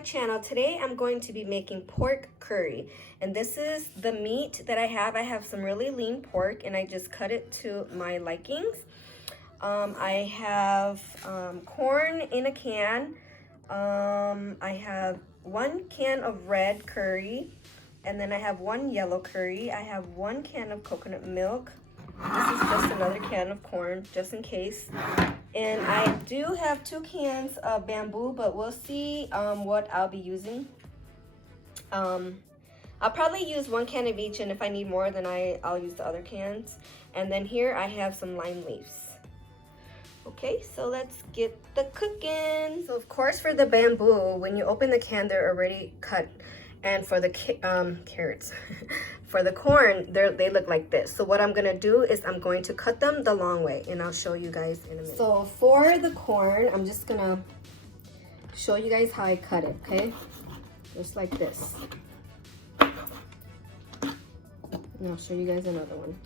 my channel. Today I'm going to be making pork curry, and this is the meat that I have. I have some really lean pork and I just cut it to my likings. I have corn in a can. I have 1 can of red curry, and then I have 1 yellow curry. I have 1 can of coconut milk. This is just another can of corn, just in case. And I do have 2 cans of bamboo, but we'll see what I'll be using. I'll probably use 1 can of each, and if I need more, then I'll use the other cans. And then here I have some lime leaves. Okay, so let's get the cooking. So of course for the bamboo, when you open the can, they're already cut. And for the carrots, for the corn, they look like this. So what I'm gonna do is I'm going to cut them the long way, and I'll show you guys in a minute. So for the corn, I'm just gonna show you guys how I cut it, okay? Just like this. And I'll show you guys another one.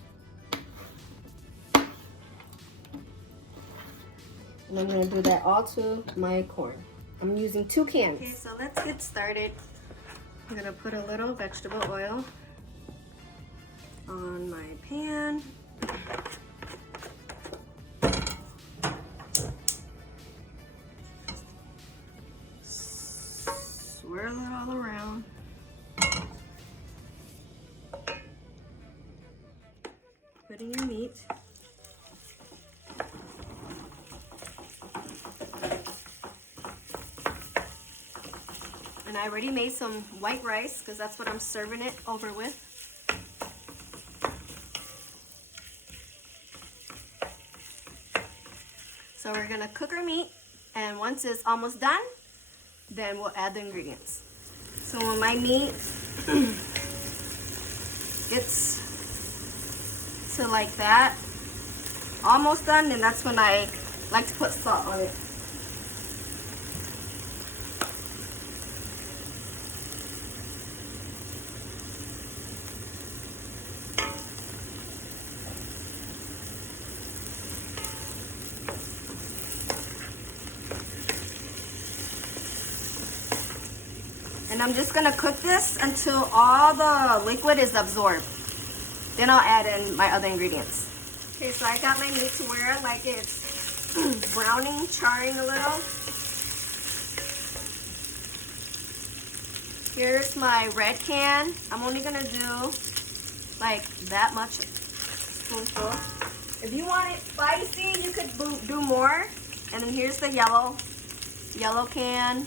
And I'm gonna do that all to my corn. I'm using 2 cans. Okay, so let's get started. I'm gonna put a little vegetable oil on my pan. Swirl it all around. Put in your meat. And I already made some white rice because that's what I'm serving it over with. So we're gonna cook our meat, and once it's almost done, then we'll add the ingredients. So when my meat gets to like that, almost done, then that's when I like to put salt on it. And I'm just gonna cook this until all the liquid is absorbed. Then I'll add in my other ingredients. Okay, so I got my meat to where I like it. It's browning, charring a little. Here's my red can. I'm only gonna do like that much spoonful. If you want it spicy, you could do more. And then here's the yellow can.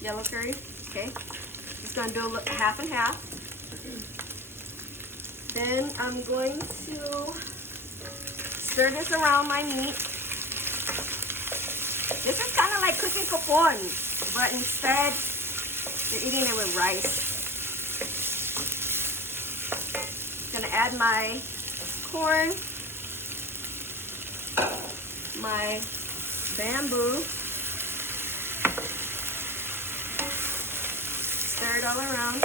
Yellow curry, okay. Just gonna do half and half. Then I'm going to stir this around my meat. This is kind of like cooking capon, but instead you're eating it with rice. Gonna add my corn, my bamboo. Stir it all around.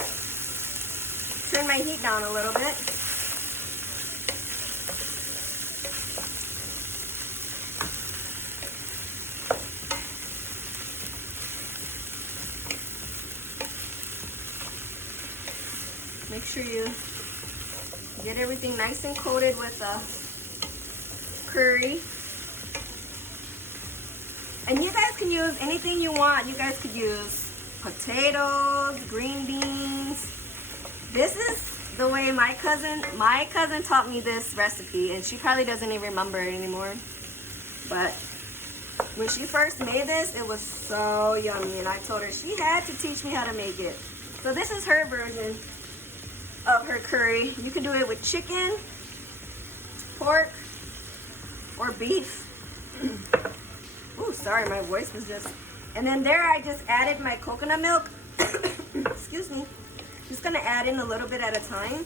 Turn my heat down a little bit. Make sure you get everything nice and coated with the curry. And you guys can use anything you want. You guys could use potatoes, green beans. This is the way my cousin taught me this recipe, and she probably doesn't even remember it anymore. But when she first made this, it was so yummy, and I told her she had to teach me how to make it. So this is her version of her curry. You can do it with chicken, pork, or beef. Ooh, sorry, my voice was just... And then there I just added my coconut milk. Excuse me. Just gonna add in a little bit at a time.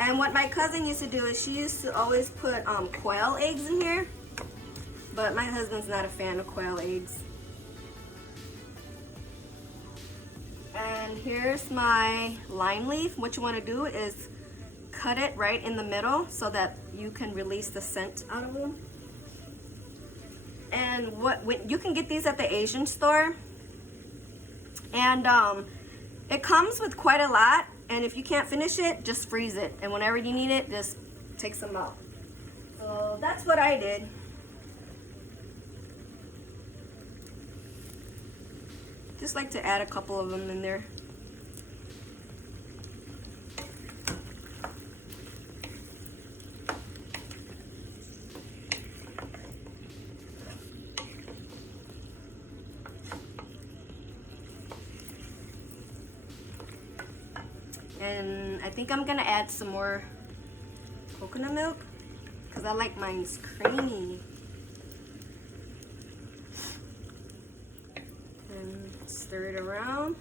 And what my cousin used to do is she used to always put quail eggs in here. But my husband's not a fan of quail eggs. And here's my lime leaf. What you want to do is cut it right in the middle so that you can release the scent out of them. And you can get these at the Asian store, and it comes with quite a lot, and if you can't finish it, just freeze it, and whenever you need it, just take some out. So that's what I did. Just like to add a couple of them in there. And I think I'm gonna add some more coconut milk because I like mine's creamy. And stir it around.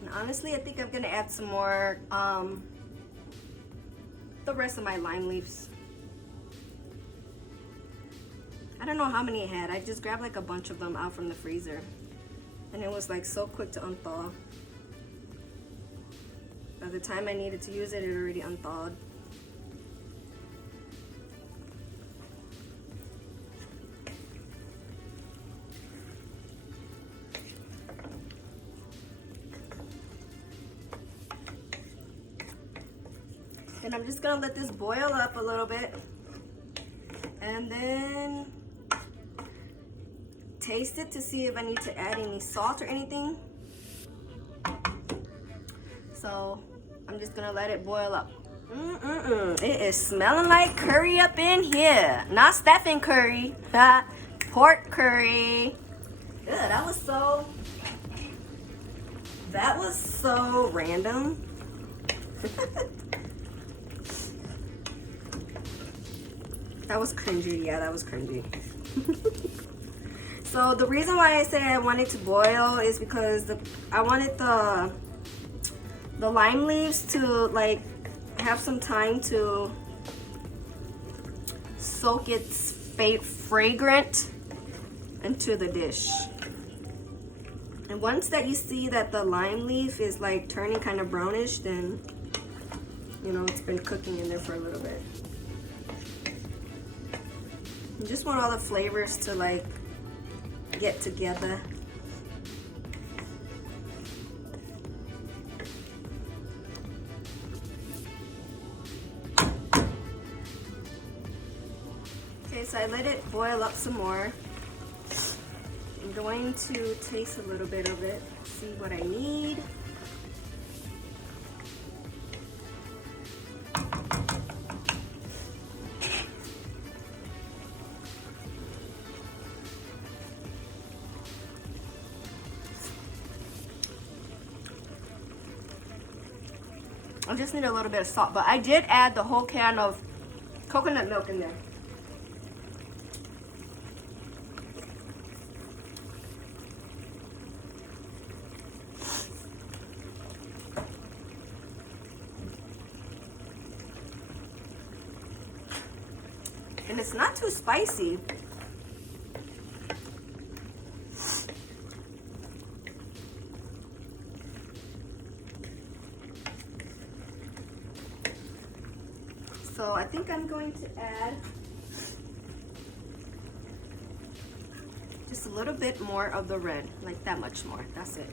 And honestly, I think I'm gonna add some more the rest of my lime leaves. I don't know how many I had. I just grabbed like a bunch of them out from the freezer, and it was like so quick to unthaw. By the time I needed to use it, it already unthawed. And I'm just gonna let this boil up a little bit, and then taste it to see if I need to add any salt or anything. So I'm just gonna let it boil up. It is smelling like curry up in here. Not Stephen curry, pork curry. Good. That was so random. That was cringy. Yeah, that was cringy. So the reason why I say I want it to boil is because I wanted the lime leaves to like have some time to soak its fragrance into the dish. And once that you see that the lime leaf is like turning kind of brownish, then you know it's been cooking in there for a little bit. You just want all the flavors to like get together. Okay, so I let it boil up some more. I'm going to taste a little bit of it, see what I need. I just need a little bit of salt, but I did add the whole can of coconut milk in there. And it's not too spicy. So I think I'm going to add just a little bit more of the red, like that much more. That's it.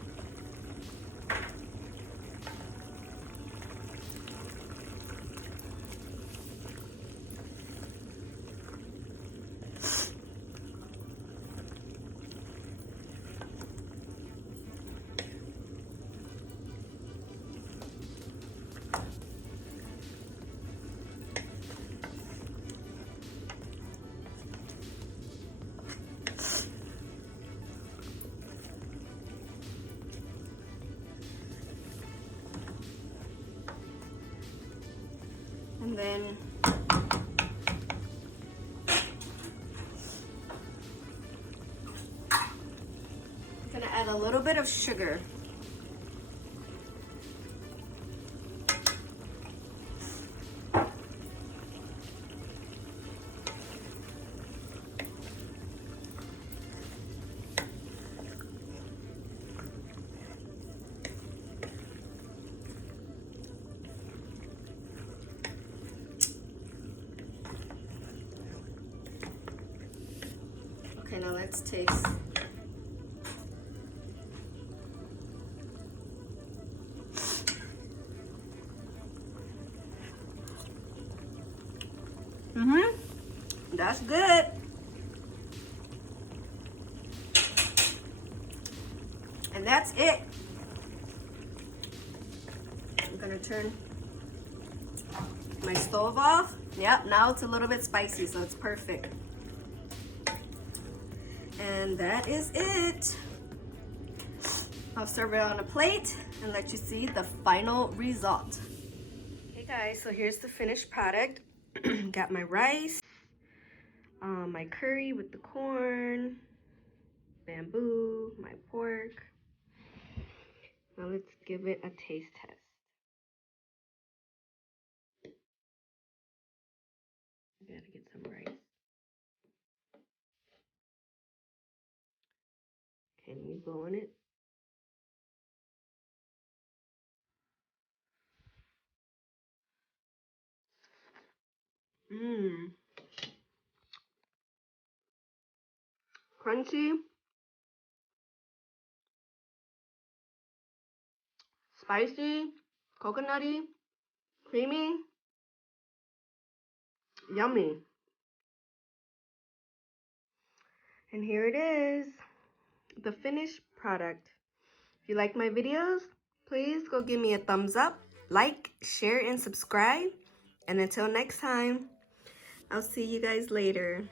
And then I'm gonna add a little bit of sugar. Now let's taste. That's good. And that's it. I'm gonna turn my stove off. Yep, now it's a little bit spicy, so it's perfect. And that is it. I'll serve it on a plate and let you see the final result. Hey guys, so here's the finished product. Got my rice, my curry with the corn, bamboo, my pork. Now let's give it a taste test. I gotta get some rice. Can you blow on it? Mmm. Crunchy. Spicy. Coconutty. Creamy. Yummy. And here it is. The finished product. If you like my videos, please go give me a thumbs up, like, share, and subscribe. And until next time, I'll see you guys later.